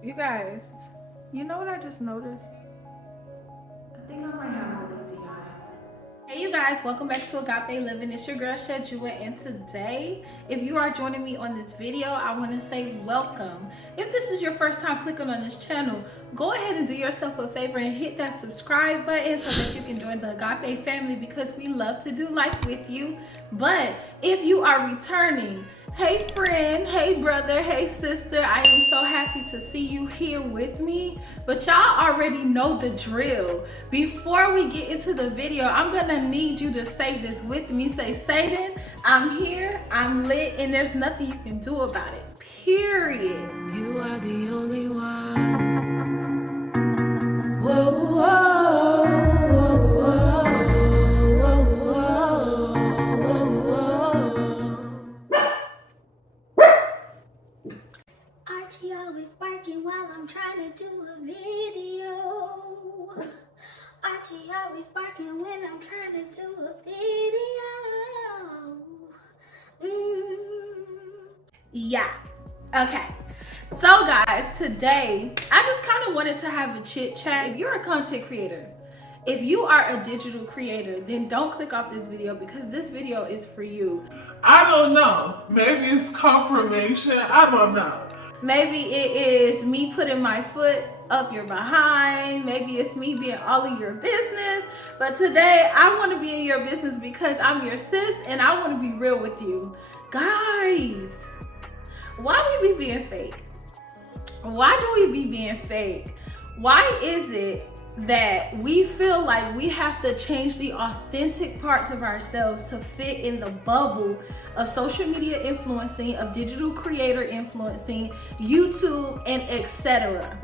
You guys, you know what I just noticed? I think I might have a lazy eye. Hey you guys, welcome back to Agape Living. It's your girl Shadjua, and today, if you are joining me on this video, I want to say welcome. If this is your first time clicking on this channel, go ahead and do yourself a favor and hit that subscribe button so that you can join the Agape family, because we love to do life with you. But if you are returning, hey friend, hey brother, hey sister, I am so happy to see you here with me. But y'all already know the drill. Before we get into the video, I'm gonna need you to say this with me. Say, Satan, I'm here, I'm lit, and there's nothing you can do about it. Period. You are the only one. Whoa, whoa, whoa, whoa, whoa, whoa. Archie always barking while I'm trying to do a video. Archie always barking when I'm trying to do a video. Yeah. Okay. So guys, today I just kind of wanted to have a chit chat. If you're a content creator, if you are a digital creator, then don't click off this video, because this video is for you. I don't know. Maybe it's confirmation. I don't know. Maybe it is me putting my foot up your behind. Maybe it's me being all in your business. But today I want to be in your business because I'm your sis and I want to be real with you. Guys, why we be being fake? Why do we be being fake? Why is it that we feel like we have to change the authentic parts of ourselves to fit in the bubble of social media influencing, of digital creator influencing, YouTube, and etc.?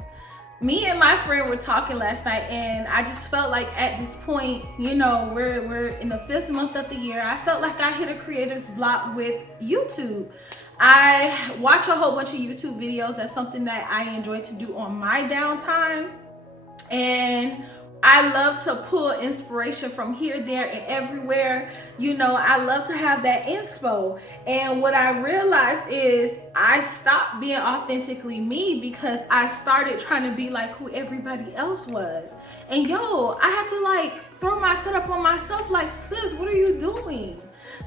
Me and my friend were talking last night, and I just felt like at this point, you know, we're in the 5th month of the year. I felt like I hit a creator's block with YouTube. I watch a whole bunch of YouTube videos. That's something that I enjoy to do on my downtime. And I love to pull inspiration from here, there, and everywhere. You know, I love to have that inspo. And what I realized is I stopped being authentically me because I started trying to be like who everybody else was. And yo, I had to like throw my setup on myself like, sis, what are you doing?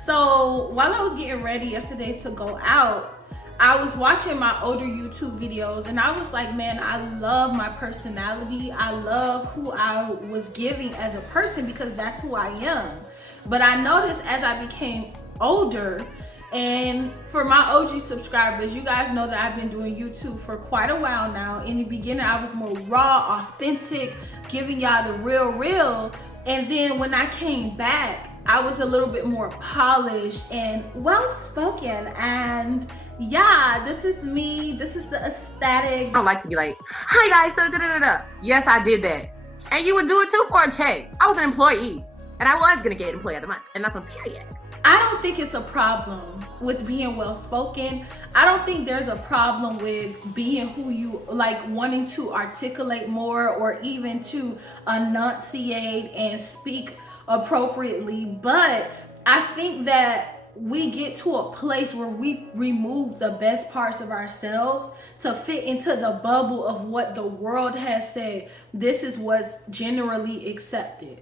So while I was getting ready yesterday to go out, I was watching my older YouTube videos and I was like, man, I love my personality. I love who I was giving as a person because that's who I am. But I noticed as I became older, and for my OG subscribers, you guys know that I've been doing YouTube for quite a while now. In the beginning, I was more raw, authentic, giving y'all the real. And then when I came back, I was a little bit more polished and well-spoken, and yeah, this is me. This is the aesthetic. I don't like to be like, hi guys, so da-da-da-da. Yes, I did that. And you would do it too for a check. I was an employee. And I was gonna get employee of the month. And that's on period. I don't think it's a problem with being well-spoken. I don't think there's a problem with being who you like, wanting to articulate more or even to enunciate and speak appropriately. But I think that we get to a place where we remove the best parts of ourselves to fit into the bubble of what the world has said. This is what's generally accepted.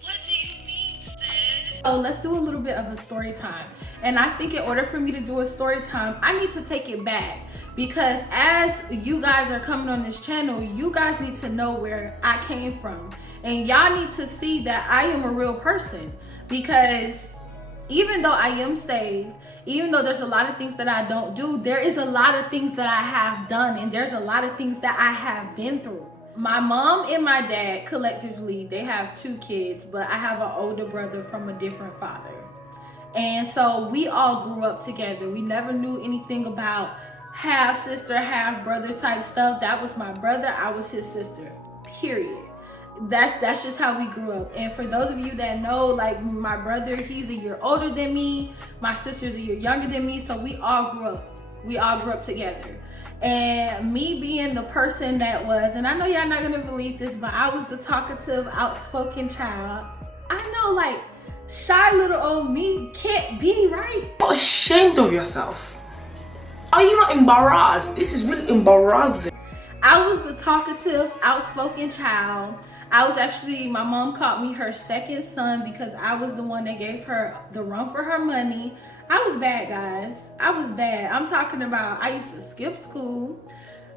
What do you mean, sis? So let's do a little bit of a story time. And I think in order for me to do a story time, I need to take it back. Because as you guys are coming on this channel, you guys need to know where I came from. And y'all need to see that I am a real person. Because even though I am saved, even though there's a lot of things that I don't do, there is a lot of things that I have done, and there's a lot of things that I have been through. My mom and my dad collectively, they have 2 kids, but I have an older brother from a different father. And so we all grew up together. We never knew anything about half sister, half brother type stuff. That was my brother, I was his sister, period. That's just how we grew up. And for those of you that know, like my brother, he's a year older than me. My sister's a year younger than me. So we all grew up together. And me being the person that was, and I know y'all not gonna believe this, but I was the talkative, outspoken child. I know, like, shy little old me can't be right. You're ashamed of yourself. Are you not embarrassed? This is really embarrassing. I was the talkative, outspoken child. I was actually, my mom called me her second son because I was the one that gave her the run for her money. I was bad, guys. I was bad. I'm talking about, I used to skip school,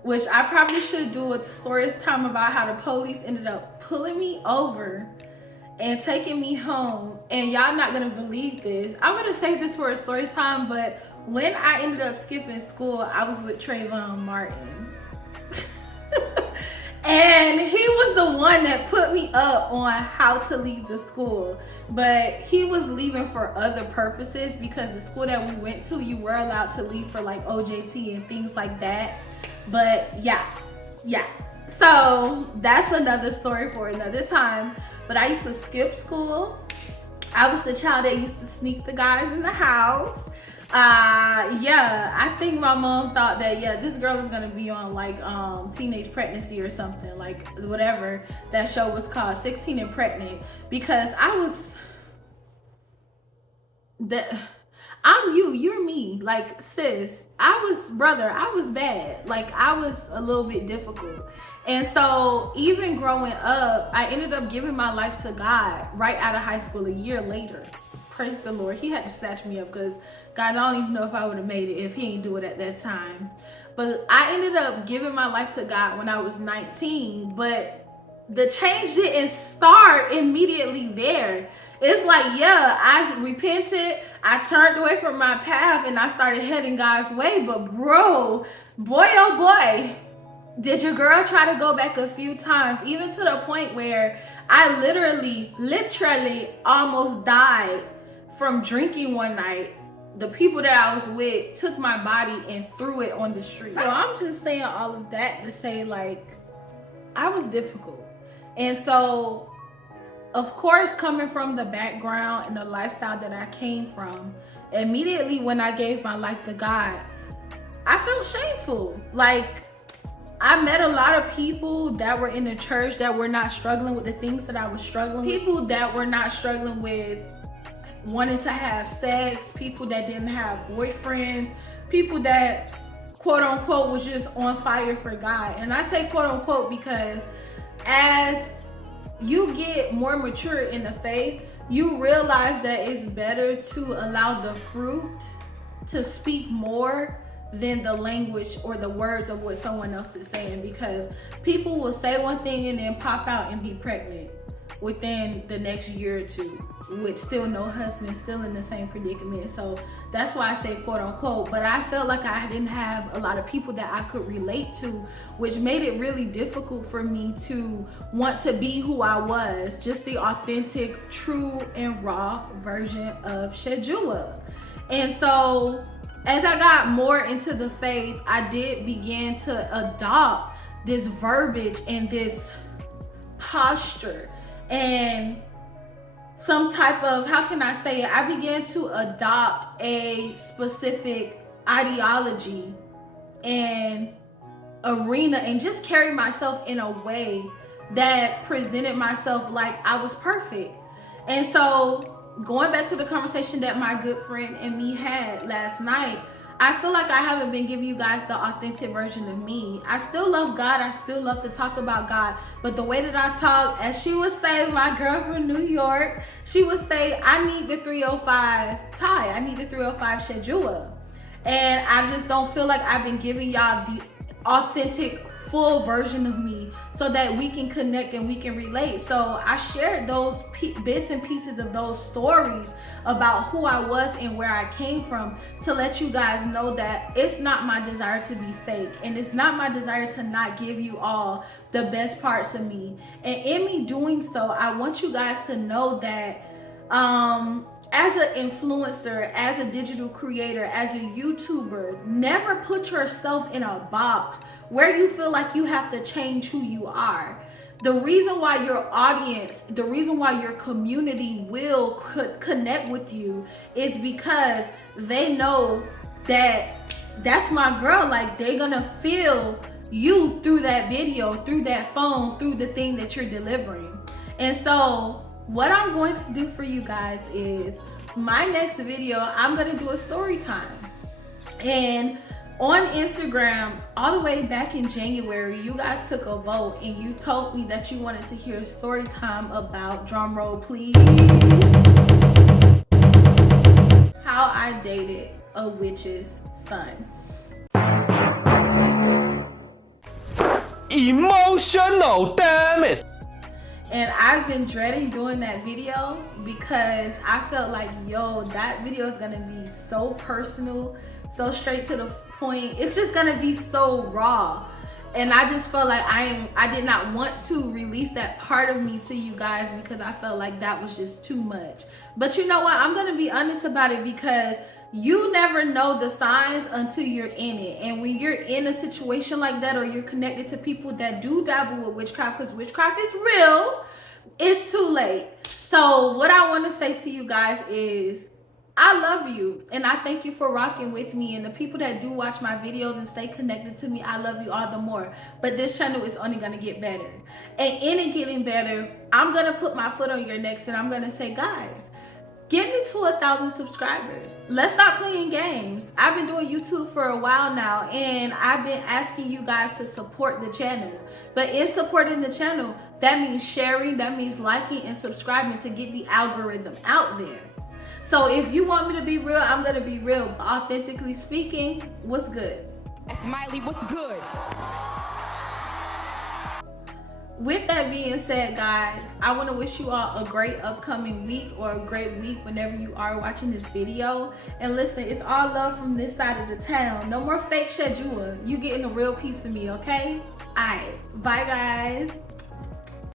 which I probably should do a story time about how the police ended up pulling me over and taking me home. And y'all not gonna believe this. I'm gonna save this for a story time, but when I ended up skipping school, I was with Trayvon Martin. And he was the one that put me up on how to leave the school. But he was leaving for other purposes because the school that we went to, you were allowed to leave for like OJT and things like that. But yeah. So that's another story for another time. But I used to skip school. I was the child that used to sneak the guys in the house. I think my mom thought that, this girl was gonna be on like Teenage Pregnancy or something, like whatever that show was called, 16 and Pregnant, because I'm you, you're me, like sis, I was bad, like I was a little bit difficult. And so even growing up, I ended up giving my life to God right out of high school a year later. Praise the Lord. He had to snatch me up because God, I don't even know if I would have made it if he didn't do it at that time. But I ended up giving my life to God when I was 19, but the change didn't start immediately there. It's like, I repented, I turned away from my path and I started heading God's way. But boy, oh boy, did your girl try to go back a few times, even to the point where I literally almost died from drinking one night. The people that I was with took my body and threw it on the street. So I'm just saying all of that to say, like, I was difficult. And so, of course, coming from the background and the lifestyle that I came from, immediately when I gave my life to God, I felt shameful. Like, I met a lot of people that were in the church that were not struggling with the things that I was struggling with. People that were not struggling with wanting to have sex, people that didn't have boyfriends, people that quote unquote was just on fire for God. And I say quote unquote because as you get more mature in the faith, you realize that it's better to allow the fruit to speak more than the language or the words of what someone else is saying, because people will say one thing and then pop out and be pregnant within the next year or two with still no husband, still in the same predicament. So that's why I say quote unquote. But I felt like I didn't have a lot of people that I could relate to, which made it really difficult for me to want to be who I was, just the authentic, true and raw version of Shedua. And so as I got more into the faith, I did begin to adopt this verbiage and this posture and some type of, how can I say it? I began to adopt a specific ideology and arena and just carry myself in a way that presented myself like I was perfect. And so going back to the conversation that my good friend and me had last night, I feel like I haven't been giving you guys the authentic version of me. I still love God. I still love to talk about God. But the way that I talk, as she would say, my girl from New York, she would say, I need the 305 tie. I need the 305 Shedua. And I just don't feel like I've been giving y'all the authentic, full version of me so that we can connect and we can relate. So I shared those bits and pieces of those stories about who I was and where I came from to let you guys know that it's not my desire to be fake, and it's not my desire to not give you all the best parts of me. And in me doing so, I want you guys to know that as an influencer, as a digital creator, as a YouTuber, never put yourself in a box where you feel like you have to change who you are. The reason why your audience, the reason why your community will connect with you is because they know that that's my girl. Like, they're gonna feel you through that video, through that phone, through the thing that you're delivering. And so what I'm going to do for you guys is my next video, I'm gonna do a story time. And On Instagram, all the way back in January, you guys took a vote and you told me that you wanted to hear a story time about, drum roll please, how I dated a witch's son. Emotional, damn it! And I've been dreading doing that video because I felt like, yo, that video is gonna be so personal, so straight to the point. It's just gonna be so raw. And I just felt like I did not want to release that part of me to you guys because I felt like that was just too much. But you know what? I'm gonna be honest about it because you never know the signs until you're in it. And when you're in a situation like that, or you're connected to people that do dabble with witchcraft, because witchcraft is real, it's too late. So what I want to say to you guys is, I love you and I thank you for rocking with me, and the people that do watch my videos and stay connected to me, I love you all the more. But this channel is only gonna get better, and in it getting better, I'm gonna put my foot on your necks and I'm gonna say, guys, get me to 1,000 subscribers. Let's stop playing games. I've been doing YouTube for a while now, and I've been asking you guys to support the channel. But in supporting the channel, that means sharing, that means liking and subscribing to get the algorithm out there. So if you want me to be real, I'm gonna be real. Authentically speaking, what's good? Miley, what's good? With that being said, guys, I want to wish you all a great upcoming week, or a great week whenever you are watching this video. And listen, it's all love from this side of the town. No more fake schedule. You getting a real piece of me, okay? All right, bye guys.